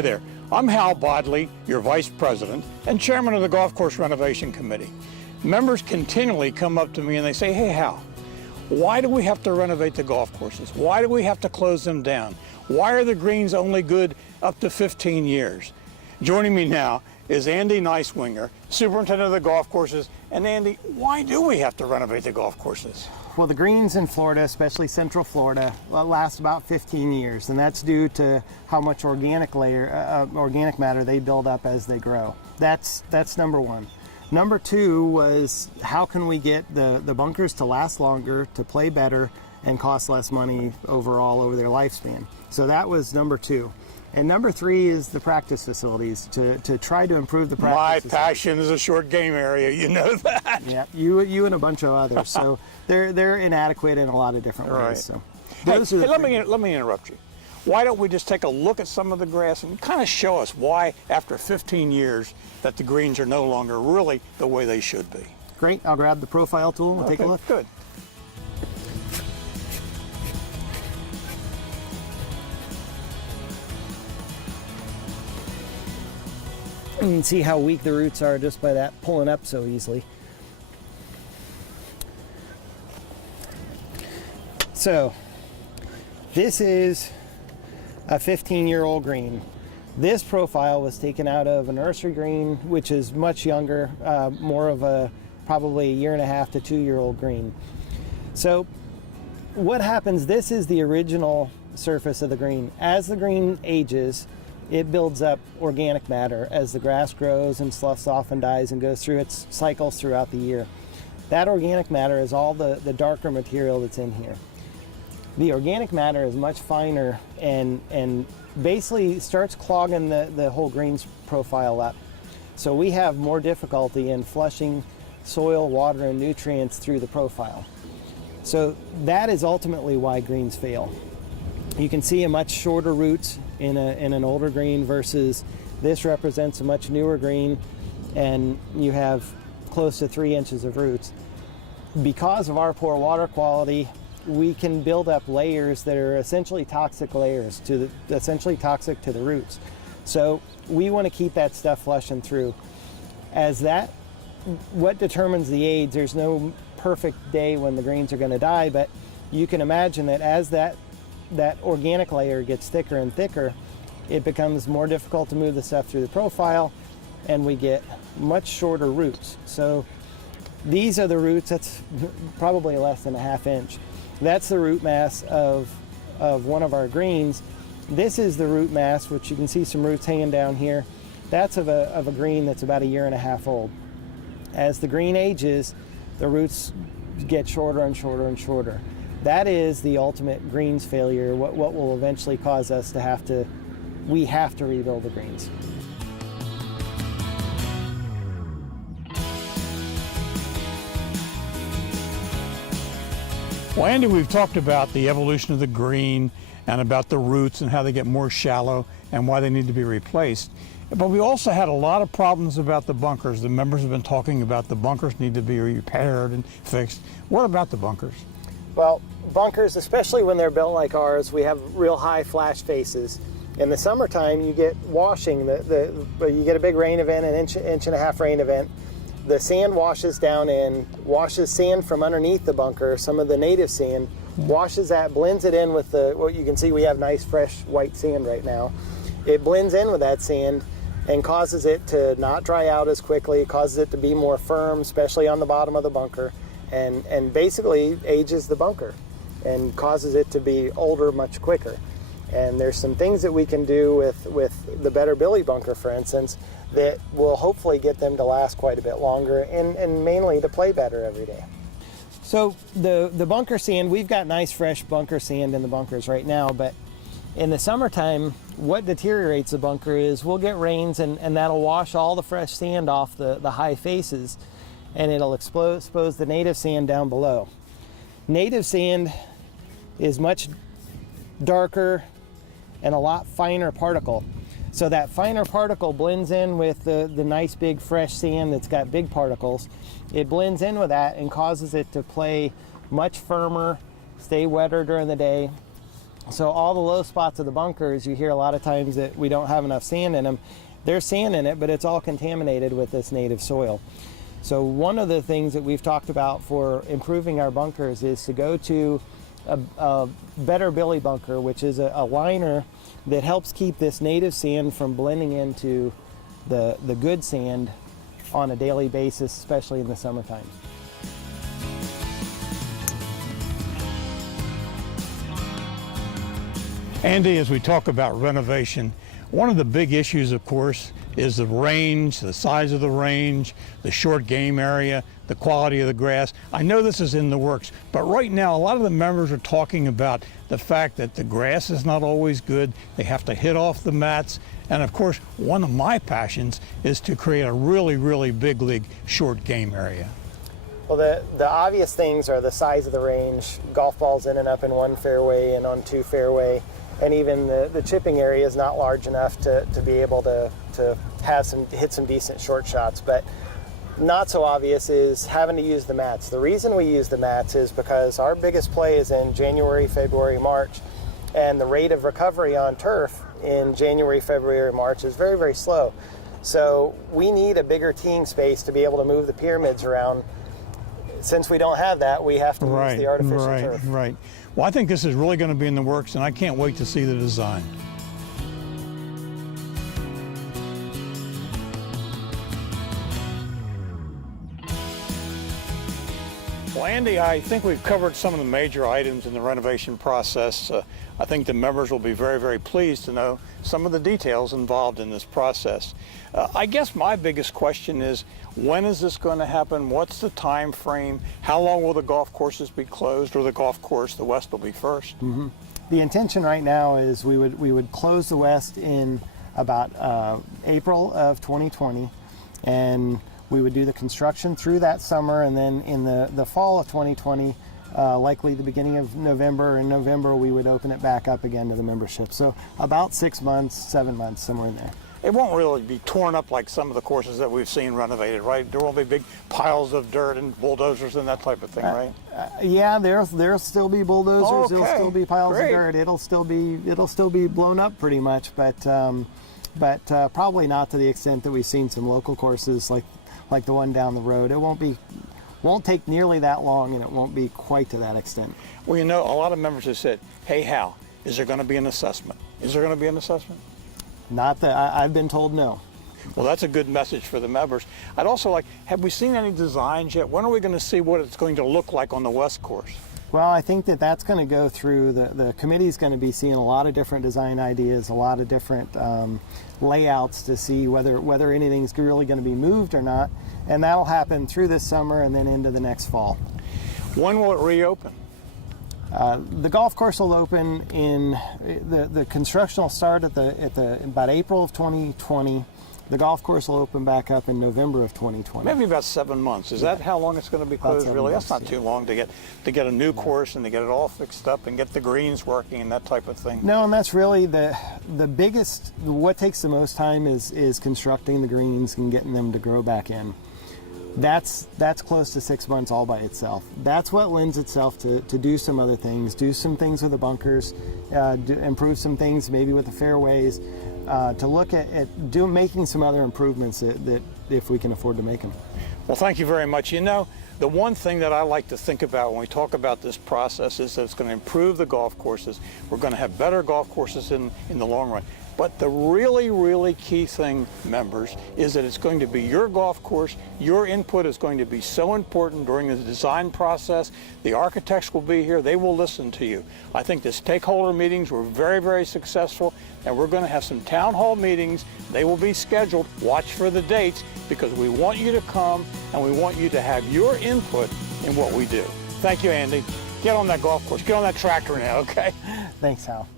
Hi there, I'm Hal Bodley, your Vice President and Chairman of the Golf Course Renovation Committee. Members continually come up to me and they say, hey Hal, why do we have to renovate the golf courses? Why do we have to close them down? Why are the greens only good up to 15 years? Joining me now is Andy Neiswinger, Superintendent of the Golf Courses. And Andy, why do we have to renovate the golf courses? Well, the greens in Florida, especially Central Florida, last about 15 years, and that's due to how much organic matter they build up as they grow. That's number one. Number two was how can we get the bunkers to last longer, to play better, and cost less money overall over their lifespan. So that was number two. And number three is the practice facilities, to try to improve the practice. My passion is a short game area, you know that. Yeah, you and a bunch of others. So they're inadequate in a lot of different ways. Right. So let me interrupt you. Why don't we just take a look at some of the grass and kind of show us why, after 15 years, that the greens are no longer really the way they should be? Great. I'll grab the profile tool and take a look. Good. You can see how weak the roots are just by that pulling up so easily. So this is a 15-year-old green. This profile was taken out of a nursery green, which is much younger, more of a probably 1.5 to 2-year-old green. So what happens, this is the original surface of the green. As the green ages, it builds up organic matter as the grass grows and sloughs off and dies and goes through its cycles throughout the year. That organic matter is all the darker material that's in here. The organic matter is much finer and basically starts clogging the whole greens profile up. So we have more difficulty in flushing soil, water, and nutrients through the profile. So that is ultimately why greens fail. You can see a much shorter roots in an older green versus this represents a much newer green, and you have close to 3 inches of roots. Because of our poor water quality, we can build up layers that are essentially toxic layers, essentially toxic to the roots. So we want to keep that stuff flushing through. What determines the age, there's no perfect day when the greens are going to die, but you can imagine that as that organic layer gets thicker and thicker, it becomes more difficult to move the stuff through the profile, and we get much shorter roots. So these are the roots, that's probably less than a 1/2 inch. That's the root mass of one of our greens. This is the root mass, which you can see some roots hanging down here. That's of a green that's about 1.5 years old. As the green ages, the roots get shorter and shorter and shorter. That is the ultimate greens failure, what will eventually cause us to we have to rebuild the greens. Well, Andy, we've talked about the evolution of the green and about the roots and how they get more shallow and why they need to be replaced. But we also had a lot of problems about the bunkers. The members have been talking about the bunkers need to be repaired and fixed. What about the bunkers? Well, bunkers, especially when they're built like ours, we have real high flash faces. In the summertime, you get washing. You get a big rain event, an inch and a half rain event. The sand washes down in, washes sand from underneath the bunker, some of the native sand, washes that, blends it in with what you can see, we have nice fresh white sand right now. It blends in with that sand and causes it to not dry out as quickly, causes it to be more firm, especially on the bottom of the bunker, and basically ages the bunker and causes it to be older much quicker. And there's some things that we can do with the Better Billy bunker, for instance, that will hopefully get them to last quite a bit longer and mainly to play better every day. So the bunker sand, we've got nice fresh bunker sand in the bunkers right now, but in the summertime, what deteriorates the bunker is we'll get rains and that'll wash all the fresh sand off the high faces, and it'll expose the native sand down below. Native sand is much darker and a lot finer particle. So that finer particle blends in with the nice big fresh sand that's got big particles. It blends in with that and causes it to play much firmer, stay wetter during the day, So all the low spots of the bunkers, you hear a lot of times that we don't have enough sand in them. There's sand in it, but it's all contaminated with this native soil. So one of the things that we've talked about for improving our bunkers is to go to a better billy bunker, which is a liner that helps keep this native sand from blending into the good sand on a daily basis, especially in the summertime. Andy, as we talk about renovation, one of the big issues, of course, is the range, the size of the range, the short game area, the quality of the grass. I know this is in the works, but right now a lot of the members are talking about the fact that the grass is not always good. They have to hit off the mats. And of course, one of my passions is to create a really, really big league short game area. Well, the obvious things are the size of the range, golf balls in and up in one fairway and on two fairway, and even the chipping area is not large enough to be able to hit some decent short shots. But not so obvious is having to use the mats. The reason we use the mats is because our biggest play is in January, February, March, and the rate of recovery on turf in January, February, March is very, very slow. So we need a bigger teeing space to be able to move the pyramids around. Since we don't have that, we have to use the artificial turf. Right. Well, I think this is really going to be in the works, and I can't wait to see the design. Well, Andy, I think we've covered some of the major items in the renovation process. I think the members will be very, very pleased to know some of the details involved in this process. I guess my biggest question is, when is this going to happen? What's the time frame? How long will the golf courses be closed, or the golf course, the West, will be first? Mm-hmm. The intention right now is we would close the West in about April of 2020, and we would do the construction through that summer, and then in the fall of 2020, likely the beginning of November, in November we would open it back up again to the membership. So about 6 months, 7 months, somewhere in there. It won't really be torn up like some of the courses that we've seen renovated, right? There won't be big piles of dirt and bulldozers and that type of thing, right? Yeah, there'll still be bulldozers. Okay. There'll still be piles Great. of dirt. It'll still be blown up pretty much, but probably not to the extent that we've seen some local courses like the one down the road. It won't take nearly that long, and it won't be quite to that extent. Well, you know, a lot of members have said, hey, Hal, is there going to be an assessment? Is there going to be an assessment? Not that I've been told no. Well, that's a good message for the members. I'd also like, have we seen any designs yet? When are we going to see what it's going to look like on the West course? Well, I think that's going to go through, the committee's going to be seeing a lot of different design ideas, a lot of different layouts to see whether anything's really going to be moved or not. And that'll happen through this summer and then into the next fall. When will it reopen? The golf course will open in, the construction will start at about April of 2020. The golf course will open back up in November of 2020. Maybe about 7 months. Is that how long it's going to be closed, really? That's not too long to get a new course and to get it all fixed up and get the greens working and that type of thing. No, and that's really the biggest, what takes the most time is constructing the greens and getting them to grow back in. That's close to 6 months all by itself. That's what lends itself to do some other things, do some things with the bunkers, improve some things maybe with the fairways, to look at making some other improvements that if we can afford to make them. Well, thank you very much. You know, the one thing that I like to think about when we talk about this process is that it's going to improve the golf courses. We're going to have better golf courses in the long run. But the really, really key thing, members, is that it's going to be your golf course. Your input is going to be so important during the design process. The architects will be here. They will listen to you. I think the stakeholder meetings were very, very successful, and we're going to have some town hall meetings. They will be scheduled. Watch for the dates, because we want you to come, and we want you to have your input in what we do. Thank you, Andy. Get on that golf course. Get on that tractor now, okay? Thanks, Hal.